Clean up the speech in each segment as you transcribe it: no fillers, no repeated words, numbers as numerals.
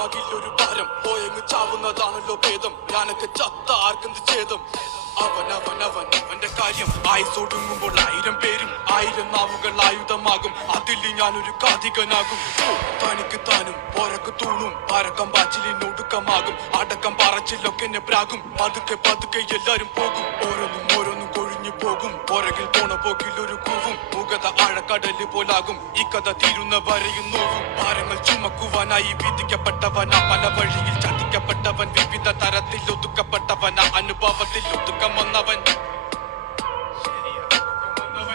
കെലുമാകില്ലൊരു ഭാരം പോയങ്ങ് ചാവുന്നതാണല്ലോ ഭേദം ഞാനൊക്കെ ചത്ത ആർക്കെന്ത് ഛേദം അവന്റെ കാര്യം ആയുസൊടുങ്ങുമ്പോൾ 1000 പേരും 1000 നാവുകൾ ആയുധമാകും അതിൽ ഞാനൊരു കാതികനാകും തനിക്ക് താനും പോരക്ക് തൂണും പരക്കം പാച്ചിലിനൊടുക്കമാകും അടക്കം പറച്ചിലൊക്കെ എന്നെ പ്രാകും പതുക്കെ പതുക്കെ എല്ലാരും പോകും ഓരോന്നും കൊഴിഞ്ഞു പോകും പുറകിൽ പോണ പോക്കിൽ ഒരു കൂവും മുഖത ആഴക്കടല് പോലാകും ഈ കഥ തീരുന്ന വരെയും നോവും ഭാരങ്ങൾ ചുമക്കുവാനായി വിധിക്കപ്പെട്ടവന പല വഴിയിൽ ചതിക്കപ്പെട്ടവൻ വിവിധ തരത്തിൽ ഒതുക്കപ്പെട്ടവന അനുഭവത്തിൽ ഒതുക്കം വന്നവൻ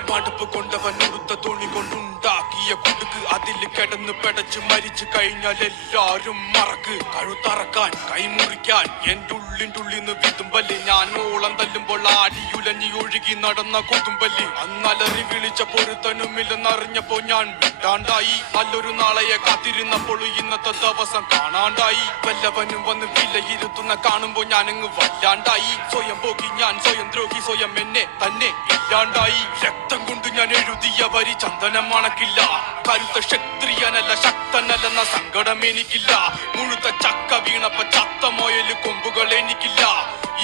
മടുപ്പ് കൊണ്ടവൻ ഉടുത്ത തുണി കൊണ്ടുണ്ടാക്കിയ കുടുക്ക് അതിൽ കിടന്ന് പെടച്ച് മരിച്ചു കഴിഞ്ഞാൽ എല്ലാരും മറക്ക് കഴുത്തറക്കാൻ കൈമുറിക്കാൻ എന്റെ ഉള്ളിൻ്റെ വിതുമ്പല് ഞാൻ ഓളം തല്ലുമ്പോൾ ആടിയുലഞ്ഞി ഒഴുകി നടന്ന കൊതുമ്പല് അന്നലറി വിളിച്ച പൊരുത്തനുമില്ലെന്നറിഞ്ഞപ്പോ ഞാൻ വിട്ടാണ്ടായി നല്ലൊരു നാളെയെ കാത്തിരുന്നപ്പോൾ ഇന്നത്തെ ദിവസം കാണാണ്ടായി വല്ലവനും വന്ന് വിലയിരുത്തുന്ന കാണുമ്പോ ഞാനങ്ങ് വല്ലാണ്ടായി സ്വയം പോകി ഞാൻ സ്വയം ദ്രോഹി സ്വയം എന്നെ തന്നെ ഇല്ലാണ്ടായി രക്തം കൊണ്ട് ഞാൻ എഴുതിയ വരി ചന്ദനം മണക്കില്ല കരുത്ത ക്ഷത്രിയനല്ല ശക്തനല്ലെന്ന സങ്കടം എനിക്കില്ല മുഴുത്ത ചക്ക വീണപ്പ ചത്ത മൊയല് കൊമ്പുകൾ എനിക്കില്ല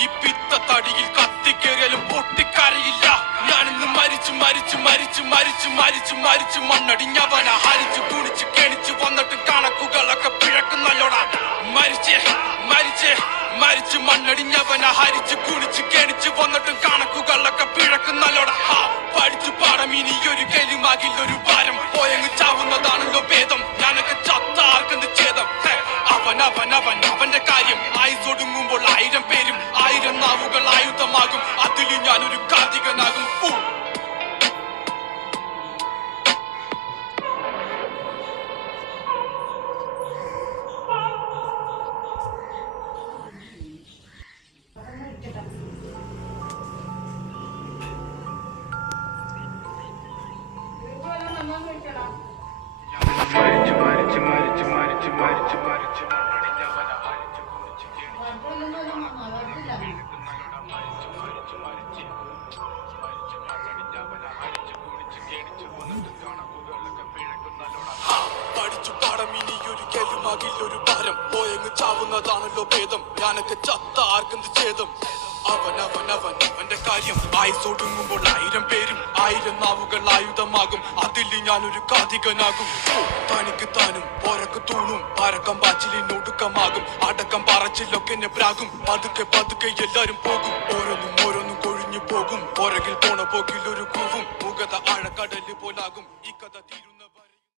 ഈ പിത്ത തടിയിൽ കത്തിക്കേറിയാലും പൊട്ടിക്കരയില്ല ഞാനിന്ന് മരിച്ചു മണ്ണടിഞ്ഞവന ഹരിച്ചു കുണിച്ച് കെണിച്ചു വന്നിട്ട് കണക്കുകളൊക്കെ പിഴക്കുന്നല്ലോടാ മരിച്ച് മണ്ണടിഞ്ഞവന ഹരിച്ചു കുണിച്ച് കെണിച്ചു വന്നിട്ടും കണക്കുകളൊക്കെ പിഴക്കുന്നല്ലോടാ പഠിച്ചു പാടം ഇനി ഒരു കെലുമാകില്ലൊരു ഭാരം പോയങ്ങ് ചാവുന്നതാണല്ലോ ഭേദം ഞാനൊക്കെ ചത്ത ആർക്കെന്ത് ഛേദം അവന്റെ കാര്യം ആയുസൊടുങ്ങുമ്പോൾ 1000 പേരും 1000 നാവുകൾ ആയുധമാകും അതിൽ ഞാനൊരു കാതികനാകും പഠിച്ചു പാടം ഇനി ഒരു കെലുമാകില്ലൊരു ഭാരം പോയങ്ങ് ചാവുന്നതാണല്ലോ ഭേദം ഞാനൊക്കെ ചത്ത ആർക്കെന്ത് ഛേദം അവന്റെ കാര്യം ആയുസൊടുങ്ങുമ്പോൾ 1000 പേരും 1000 നാവുകൾ ആയുധമാകും അതിൽ ഞാനൊരു കാതികനാകും തനിക്ക് താനും പോരക്ക് തൂണും പരക്കം പാച്ചിലിനൊടുക്കമാകും അടക്കം പറച്ചിലൊക്കെ എന്നെ പ്രാകും പതുക്കെ പതുക്കെ എല്ലാരും പോകും ഓരോന്നും കൊഴിഞ്ഞു പോകും പുറകിൽ പോണ പോക്കിൽ ഒരു